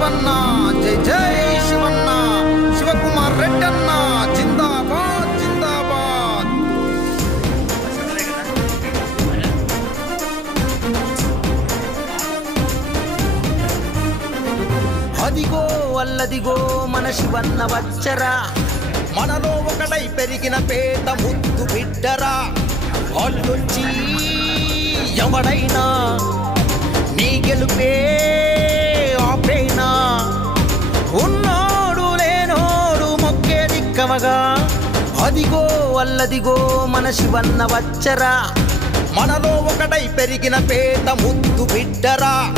శివన్న జై జై శివన్న శివకుమార్ రెడ్డన్న జిందాబాద్ జిందాబాద్. అదిగో అల్లదిగో మన శివన్న వచ్చరా. మనలో ఒకటై పెరిగిన పేట ముద్దు బిడ్డరా. వాళ్ళొచ్చి ఎవడైనా నీ గెలుపే అదిగో అల్లదిగో మన శివన్న వచ్చరా. మనలో ఒకటై పెరిగిన పేట ముద్దు బిడ్డరా.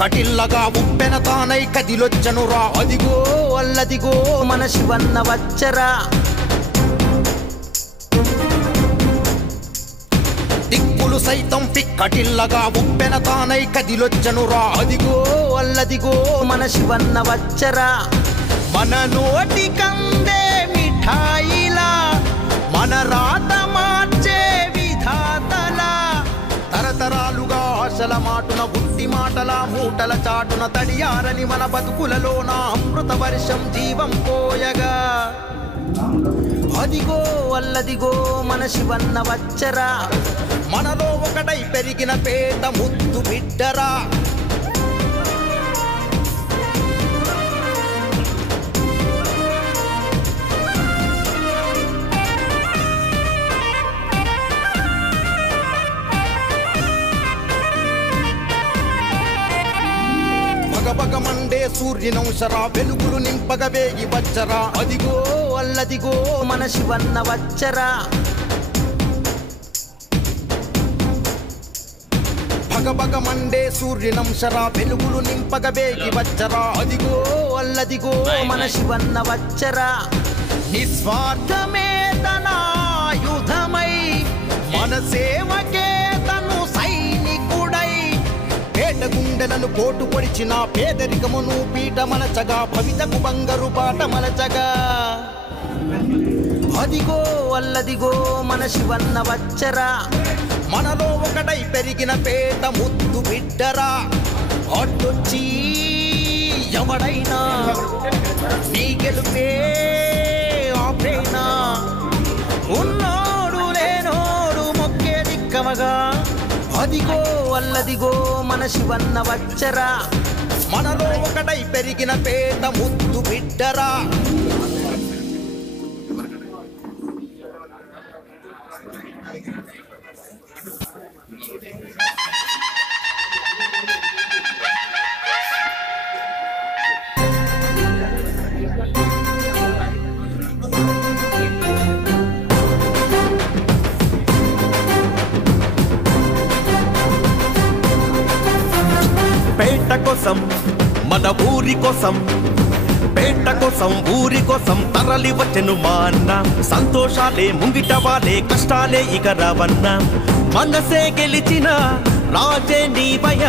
కటిల్లగా ఉప్పెన తానై కదిలొచ్చనురా. అదిగో అల్లదిగో మన శివన్న వచ్చరా. దిక్కులు సైతం పిక్కటిల్లగా ఉప్పెన తానై కదిలొచ్చనురా. అదిగో అల్లదిగో మన శివన్న వచ్చరా. మన నోటి కందే మిఠాయిలా. మన రాతమా భాషల మాటున బుట్టి మాటల మూటల చాటున తడియారని మన బతుకులలోన అమృత వర్షం జీవం పోయగా. అదిగో అల్లదిగో మన శివన్న వచ్చరా. మనలో ఒకటై పెరిగిన పేద ముద్దు బిడ్డరా. బగబగ మండే సూర్యనంశరా వెలుగులు నింపగ వేగి వచ్చరా. అదిగో అల్లదిగో మన శివన్న వచ్చరా. భగభగ మండే సూర్యనంశరా వెలుగులు నింపగ వేగి వచ్చరా. అదిగో అల్లదిగో మన శివన్న వచ్చరా. నిస్వార్థమే తన యుధమై మన సేవకే గుండెలను పోటు పొడిచిన పేదరికమును పీట మలచగా భవితకు బంగారు పాట మలచగా అదిగో అల్లదిగో మన శివన్న వచ్చరా. మనలో ఒకటై పెరిగిన పేట ముద్దు బిడ్డరా. అడ్డొచ్చి ఎవడైనా నీ గెలుపే ఆపేనా? ఉన్నోడు లేనోడు మొక్కే దిక్కమగా అదిగో వల్లదిగో మన శివన్న వచ్చరా. మనలో ఒకటై పెరిగిన పేద ముద్దు బిడ్డరా. పేట కోసం మన ఊరి కోసం పేట కోసం ఊరి కోసం తరలి వచ్చెను మా అన్న. సంతోషాలే ముంగిట వాలే కష్టాలే ఇక రావన్న. మనసే గెలిచిన రాజే నీవయ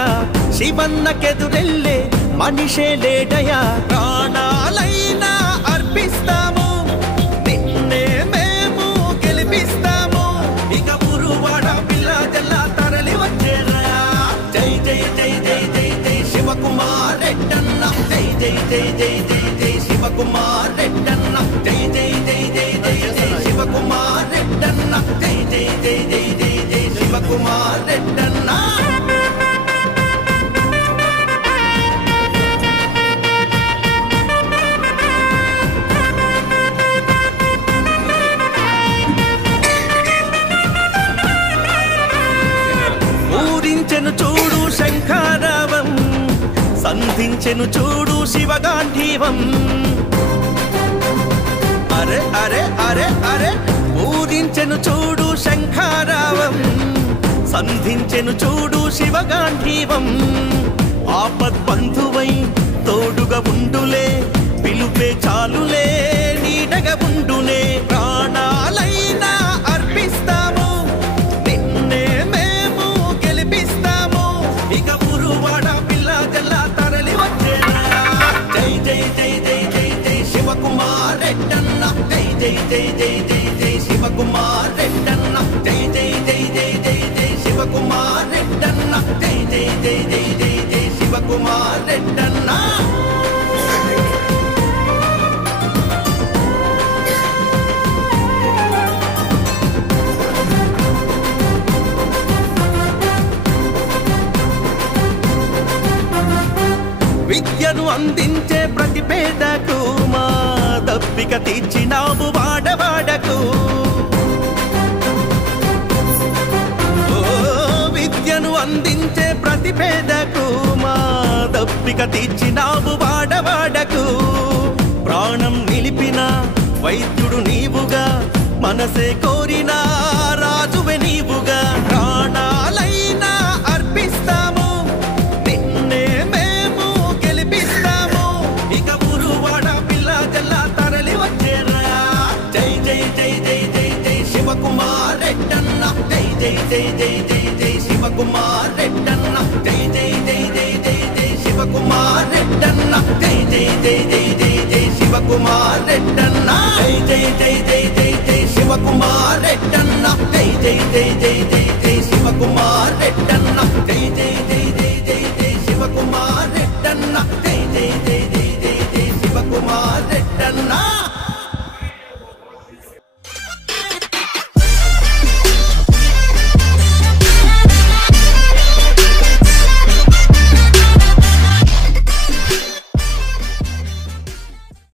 శివన్నకెదురెళ్ళే మనిషే లేడయ ప్రాణాలైనా జై జై జై జై జై జై శివకుమార్ రెడ్డన్న జై జై జై జై జై జై శివకుమార్ రెడ్డన్న జై జై జై జై జై జై శివకుమార్ రెడ్డన్న చూడు శంఖారా. సంధించెను చూడు శివగాంధీవం. అరే అరే అరే అరే పూజించెను చూడు శంఖారావం. సంధించెను చూడు శివగాంధీవం. ఆపద్ బంధువై తోడుగా ఉండులే పిలుపే చాలులే నీడగా ఉండునే ప్రాణాలై జై జై జై జై శివకుమార్ రెడ్డన్న జై జై జై జై జై జై శివకుమార్ రెడ్డన్న జై జై జై జై జై జై శివకుమార్ రెడ్డన్న విద్యను అందించే ప్రతి పేదకు మా దప్పిక తీర్చినావు వాడవాడకు. విద్యను అందించే ప్రతి పేదకు మా దప్పిక తీర్చినావు వాడవాడకు. ప్రాణం నిలిపిన వైద్యుడు నీవుగా మనసే కోరిన రాజువే నీవుగా ప్రాణాలైనా జై జై జై జై శివకుమార్ రెడ్డన్న జై జై జై జై జై జై శివకుమార్ రెడ్డన్న జై జై జై జై జై జై శివకుమార్ రెడ్డన్న జై జై జై జై జై జై శివకుమార్ రెడ్డన్న జై జై జై జై జై